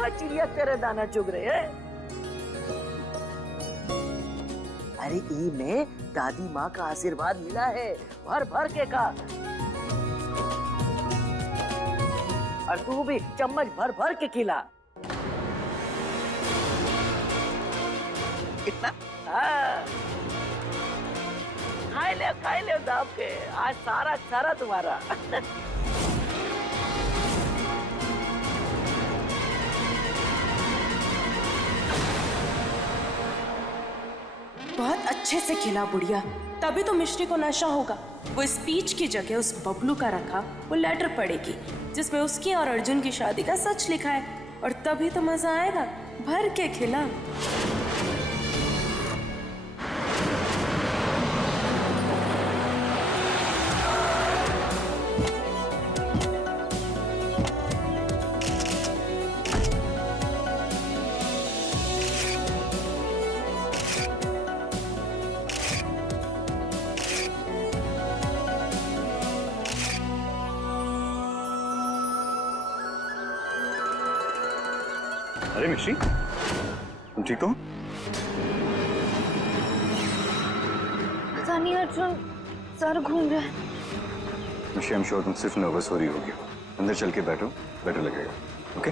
देखा चिड़िया तेरे दाना चुग रहे हैं। अरे ई में दादी माँ का आशीर्वाद मिला है, भर भर के का। और तू भी चम्मच भर भर के खिला। कितना? हाँ, खाई ले दाब के, आज सारा सारा तुम्हारा। बहुत अच्छे से खिला बुढ़िया, तभी तो मिश्री को नशा होगा। वो स्पीच की जगह उस बबलू का रखा वो लेटर पढ़ेगी जिसमें उसकी और अर्जुन की शादी का सच लिखा है, और तभी तो मजा आएगा। भर के खिला। अरे मिश्री, तुम ठीक हो? पता नहीं अर्जुन, सर घूम रहा है। मिश्री, I'm sure तुम सिर्फ नर्वस हो रही होगी। अंदर चल के बैठो, बेटर लगेगा। ओके?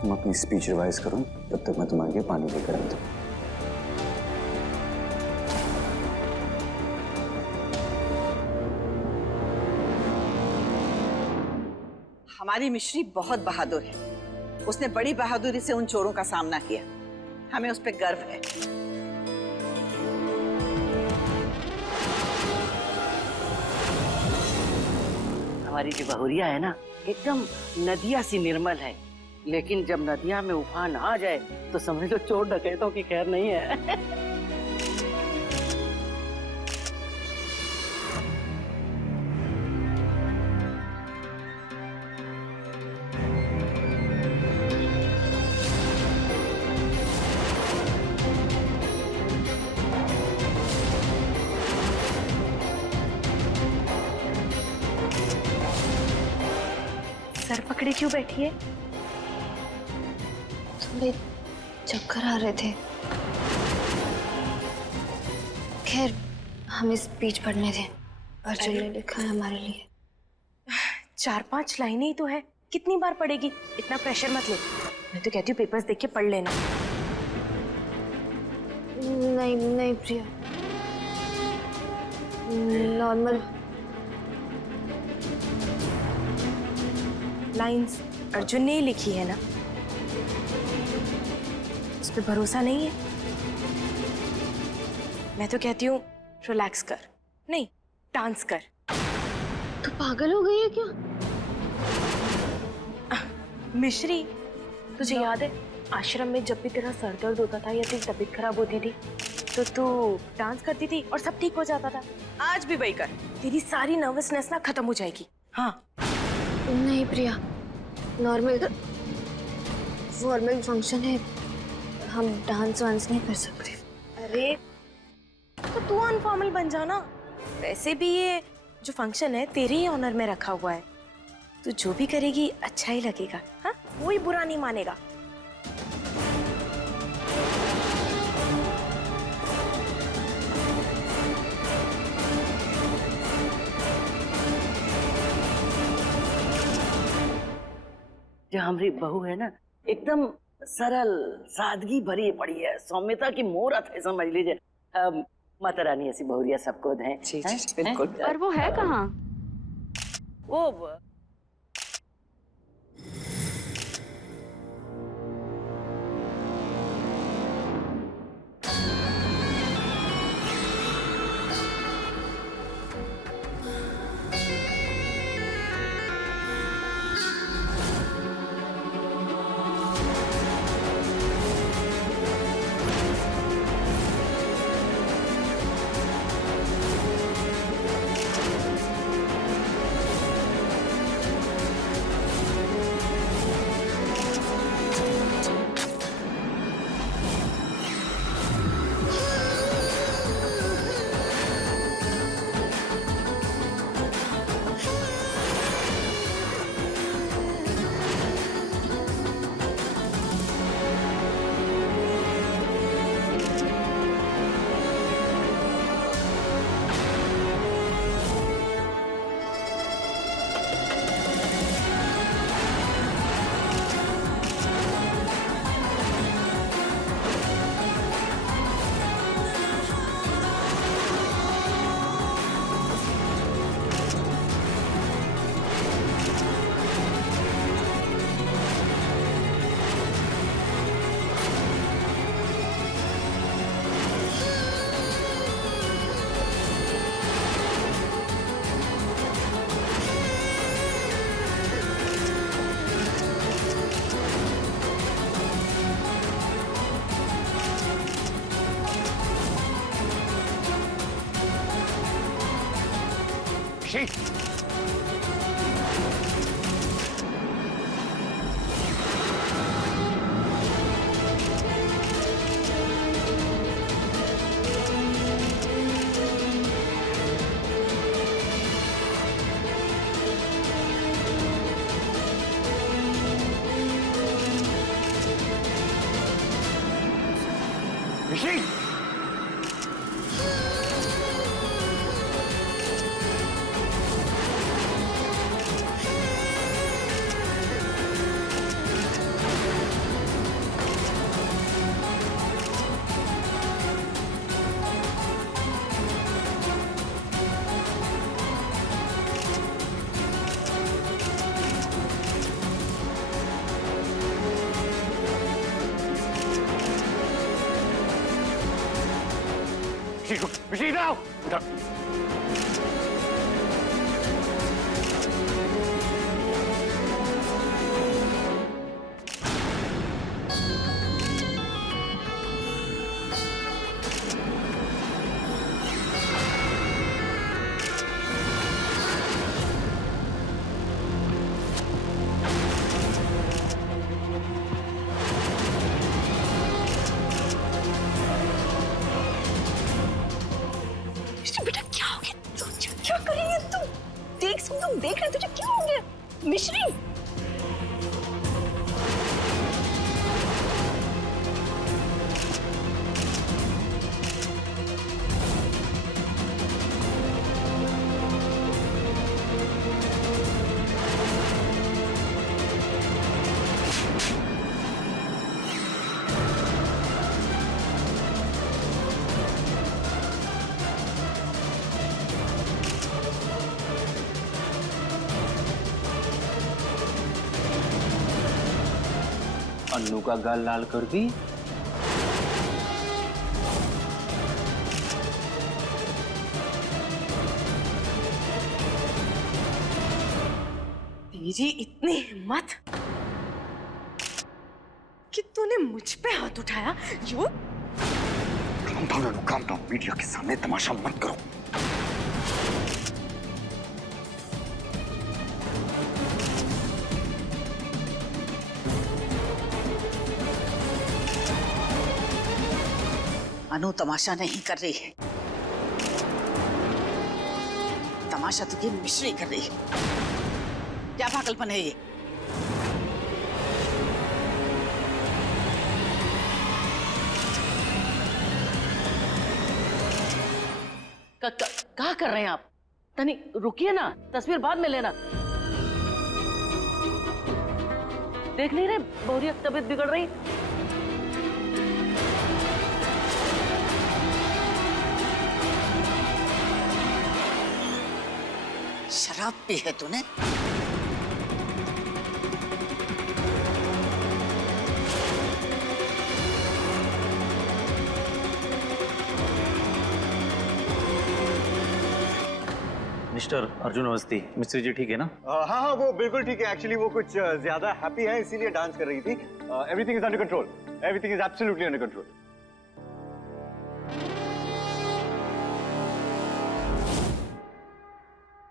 तुम अपनी स्पीच रिवाइज करो, तब तक मैं तुम्हारे लिए पानी लेकर आता हूँ। हमारी मिश्री बहुत बहादुर है। उसने बड़ी बहादुरी से उन चोरों का सामना किया। हमें उस पर गर्व है। हमारी जो बहुरिया है ना, एकदम नदिया सी निर्मल है, लेकिन जब नदिया में उफान आ जाए तो समझ लो चोर डकैतों की खैर नहीं है। सर पकड़े क्यों बैठी है? थोड़े चक्कर आ रहे थे। खैर, हमें स्पीच पढ़ने थे। अर्जुन ने लिखा है हमारे लिए। 4-5 लाइनें ही तो है, कितनी बार पढ़ेगी? इतना प्रेशर मत ले। मैं तो कहती हूँ पेपर्स देख के पढ़ लेना। नहीं नहीं प्रिया, नॉर्मल लाइंस अर्जुन ने ही लिखी है ना, उस पर भरोसा नहीं है। मैं तो कहती हूँ रिलैक्स कर, नहीं डांस कर। तो पागल हो गई है क्या? मिश्री, तुझे याद है आश्रम में जब भी तेरा सर दर्द होता था या तेरी तबीयत खराब होती थी तो तू डांस करती थी और सब ठीक हो जाता था। आज भी वही कर, तेरी सारी नर्वसनेस ना खत्म हो जाएगी। हाँ नहीं प्रिया, नॉर्मल फॉर्मल फंक्शन है, हम डांस वांस नहीं कर सकते। अरे तो तू अनफॉर्मल बन जाना। वैसे भी ये जो फंक्शन है तेरे ही ऑनर में रखा हुआ है, तू जो भी करेगी अच्छा ही लगेगा। हाँ, कोई बुरा नहीं मानेगा। जो हमारी बहू है ना, एकदम सरल सादगी भरी पड़ी है, सौम्यता की मूरत है, समझ लीजिए। माता रानी ऐसी बहुरिया सबको दें। जी जी बिल्कुल। और वो है कहाँ? वो ऋषि ऋषि ऋषि now बेटा क्या हो गया? क्या कर रही है तुम? तुम देख रहे, तुझे क्या हो गया? मिश्री अन्नू का गाल लाल कर दी। तेरी इतनी हिम्मत कि तूने मुझ पे हाथ उठाया? यू काम डाउन, मीडिया के सामने तमाशा मत करो। अनु तमाशा नहीं कर रही है, तमाशा तो ये मिश्री कर रही है। क्या पागलपन है ये? क्या कर रहे हैं आप? तनी रुकिए ना, तस्वीर बाद में लेना। देख नहीं रहे बहुरिया की तबीयत बिगड़ रही? शराब पी है तूने? मिस्टर अर्जुन अवस्थी, मिश्री जी ठीक है ना? हाँ हाँ, वो बिल्कुल ठीक है। एक्चुअली वो कुछ ज्यादा हैप्पी है, इसीलिए डांस कर रही थी। Everything is under control, everything is absolutely under control.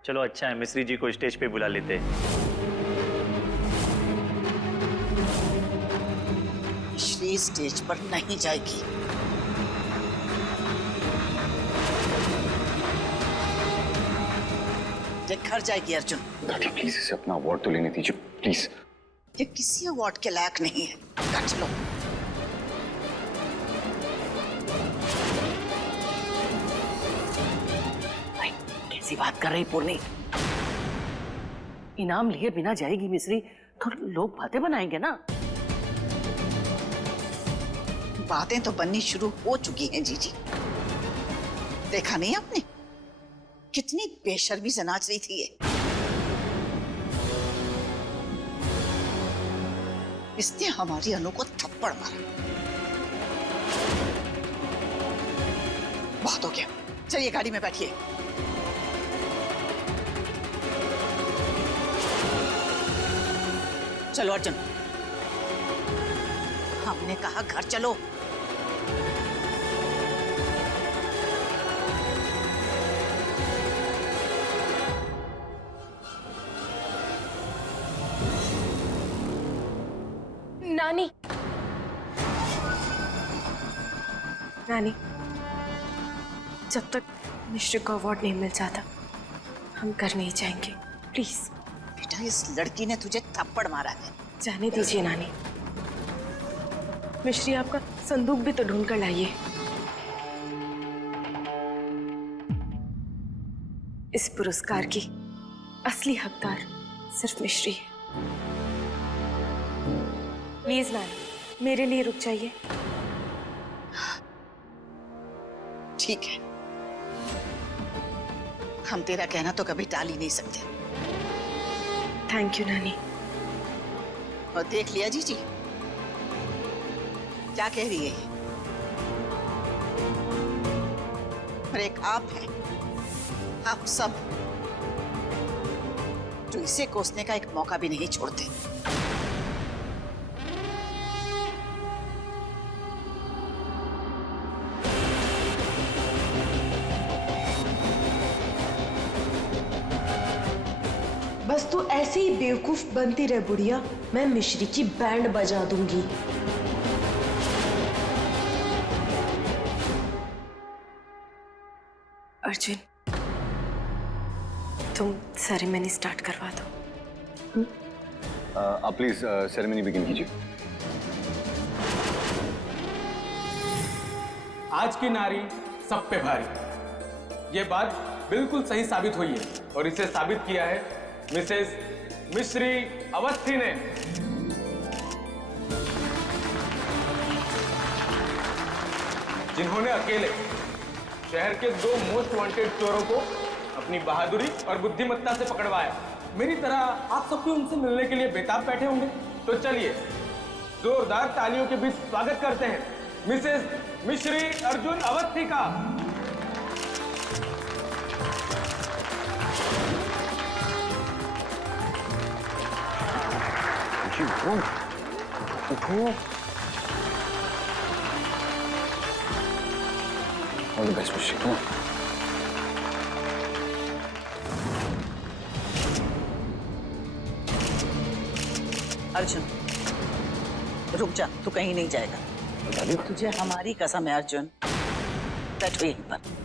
चलो अच्छा है, मिश्री जी को स्टेज पे बुला लेते हैं। मिश्री स्टेज पर नहीं जाएगी। ये घर जाएगी अर्जुन। दादी प्लीज इसे अपना अवार्ड तो लेने दीजिए प्लीज। ये किसी अवार्ड के लायक नहीं है। घर चलो। भाई कैसी बात कर रही पूर्णी? इनाम लिए बिना जाएगी मिश्री तो लोग बातें बनाएंगे ना। बातें तो बननी शुरू हो चुकी हैं जीजी। देखा नहीं आपने कितनी बेशर्मी से नाच रही थी ये। इसने हमारी अनु को थप्पड़ मारा। बहुत हो गया, चलिए गाड़ी में बैठिए। चलो अर्जुन, हमने कहा घर चलो। नानी, जब तक मिश्री को अवार्ड नहीं मिल जाता हम घर नहीं जाएंगे, प्लीज। बेटा, इस लड़की ने तुझे थप्पड़ मारा है। जाने दीजिए नानी। मिश्री आपका संदूक भी तो ढूंढ कर लाइए। इस पुरस्कार की असली हकदार सिर्फ मिश्री है। प्लीज नानी, मेरे लिए रुक जाइए। ठीक है, हम तेरा कहना तो कभी टाल ही नहीं सकते। थैंक यू नानी। और देख लिया जीजी, क्या कह रही है ये? और एक आप है, आप सब जो इसे कोसने का एक मौका भी नहीं छोड़ते। बस तू ऐसे ही बेवकूफ बनती रह बुढ़िया, मैं मिश्री की बैंड बजा दूंगी। अर्जुन, तुम सेरेमनी स्टार्ट करवा दो। आप प्लीज सेरेमनी बिगिन कीजिए। आज की नारी सब पे भारी, ये बात बिल्कुल सही साबित हुई है और इसे साबित किया है मिसेस मिश्री अवस्थी ने। जिन्होंने अकेले शहर के 2 मोस्ट वांटेड चोरों को अपनी बहादुरी और बुद्धिमत्ता से पकड़वाया। मेरी तरह आप सब भी उनसे मिलने के लिए बेताब बैठे होंगे, तो चलिए जोरदार तालियों के बीच स्वागत करते हैं मिसेस मिश्री अर्जुन अवस्थी का। All the best, Mishi. Come on. Arjun, रुक जा, तू कहीं नहीं जाएगा। दादी, तुझे हमारी कसम है अर्जुन, बैठो यहीं पर।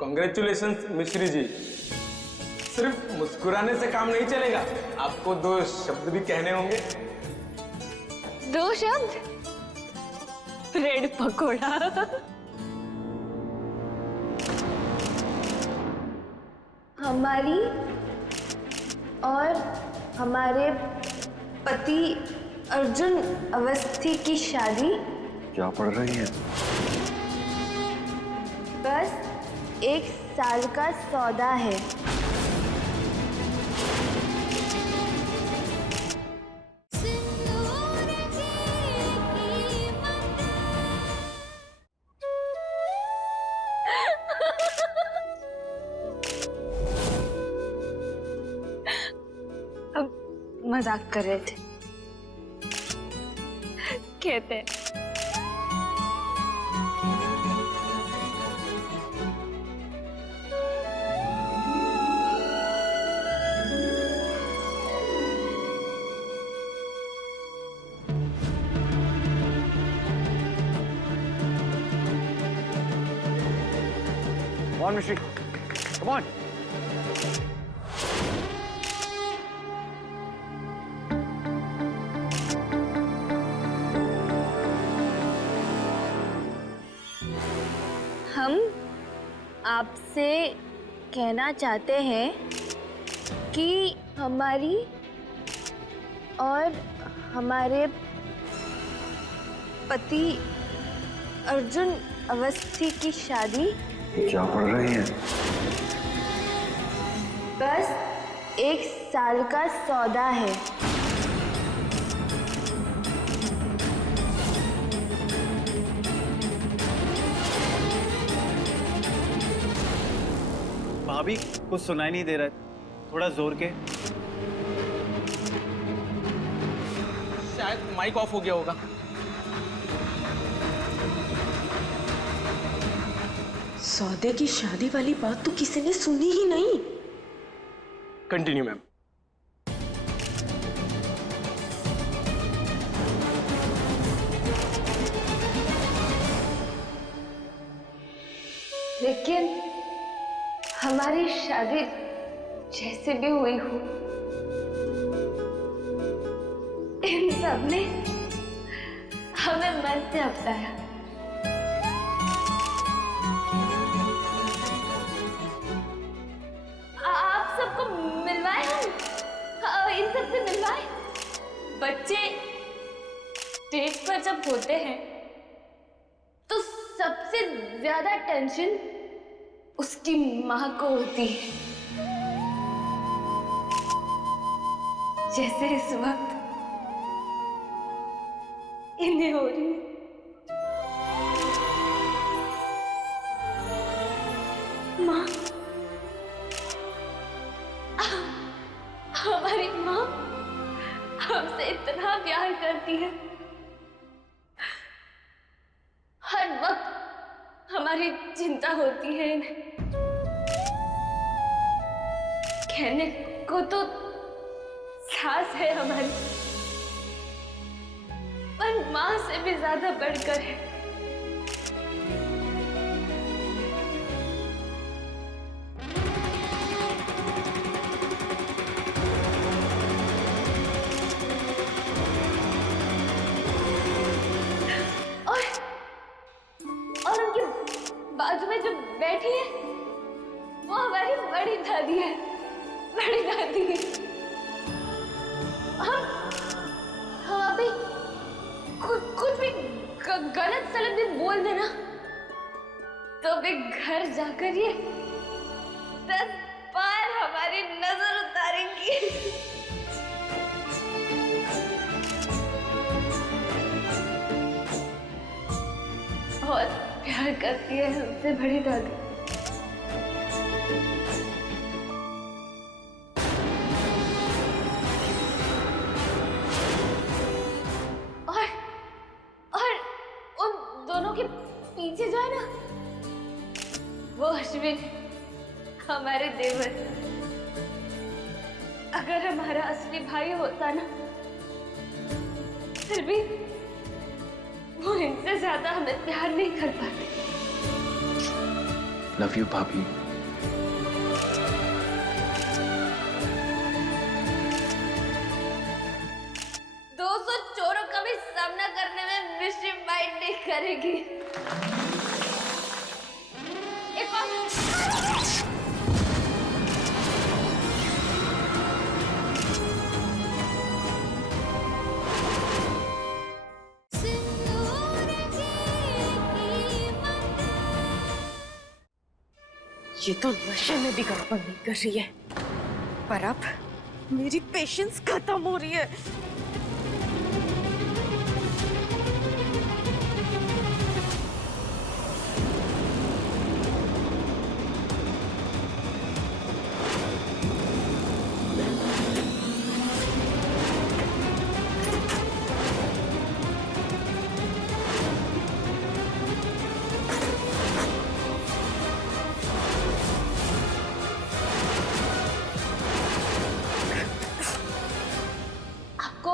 कांग्रेचुलेशंस मिश्री जी। सिर्फ मुस्कुराने से काम नहीं चलेगा, आपको 2 शब्द भी कहने होंगे। 2 शब्द? ब्रेड पकोड़ा। हमारी और हमारे पति अर्जुन अवस्थी की शादी क्या पढ़ रही है? बस 1 साल का सौदा है। अब मजाक कर रहे थे, कहते हैं। on, Mishri. Come on. हम आपसे कहना चाहते हैं कि हमारी और हमारे पति अर्जुन अवस्थी की शादी क्या पढ़ रही है? बस 1 साल का सौदा है। भाभी कुछ सुनाई नहीं दे रहा है, थोड़ा जोर के। शायद माइक ऑफ हो गया होगा। सौदे की शादी वाली बात तो किसी ने सुनी ही नहीं। Continue ma'am. लेकिन हमारी शादी जैसे भी हुई हो, इन सब ने हमें मन से अपनाया। आप सबको मिलवाए हम, इन सब से मिलवाए। बच्चे डेट पर जब होते हैं तो सबसे ज्यादा टेंशन उसकी माँ को होती है, जैसे इस वक्त इन्हें हो रही है। माँ, हमारी माँ हमसे इतना प्यार करती है, हर वक्त हमारी चिंता होती है इन्हें। कहने को तो सास है हमारी, पर माँ से भी ज्यादा बढ़कर है। और उनके बाजू में जो बैठी है वो हमारी बड़ी दादी है, बड़ी दादी। हम अभी कुछ भी गलत सलत भी बोल देना तो भी घर जाकर ये 10 बार हमारी नजर उतारेंगी। बहुत प्यार करती है हमसे बड़ी दादी। और उन दोनों के पीछे जो है ना, वो अश्विन हमारे देवर। अगर हमारा असली भाई होता ना, फिर भी वो इनसे ज्यादा हमें प्यार नहीं कर पाते। लव यू भाभी। चोरों का भी सामना करने में मिश्री माइंड नहीं करेगी। एक और ये तो नशे में भी गड़बड़ नहीं कर रही है, पर अब मेरी पेशेंस खत्म हो रही है। आपको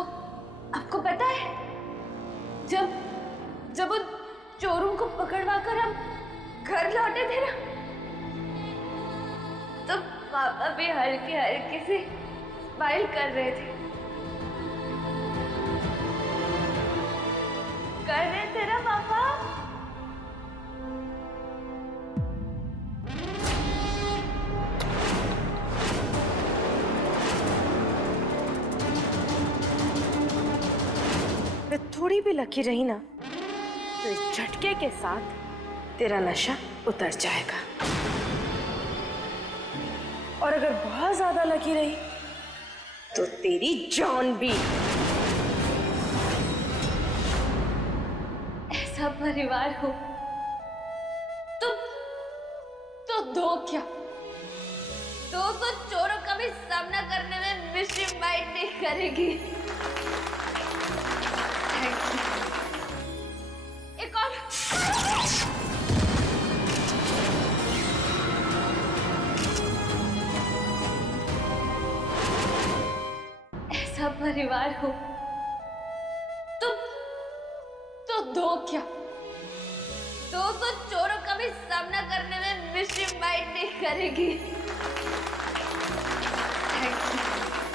तो पापा भी हल्के हल्के से स्माइल कर रहे थे। कर रहे थे ना पापा? अगर थोड़ी भी लकी रही ना तो इस झटके के साथ तेरा नशा उतर जाएगा, और अगर बहुत ज्यादा लकी रही तो तेरी जान भी। ऐसा परिवार हो तो दो क्या, 200 चोरों का भी सामना करने में मिश्री माइंड नहीं करेगी। Thank you. एक और। ऐसा परिवार हो तो दो क्या, 200 चोरों का भी सामना करने में मिश्री माइंड नहीं करेगी। Thank you.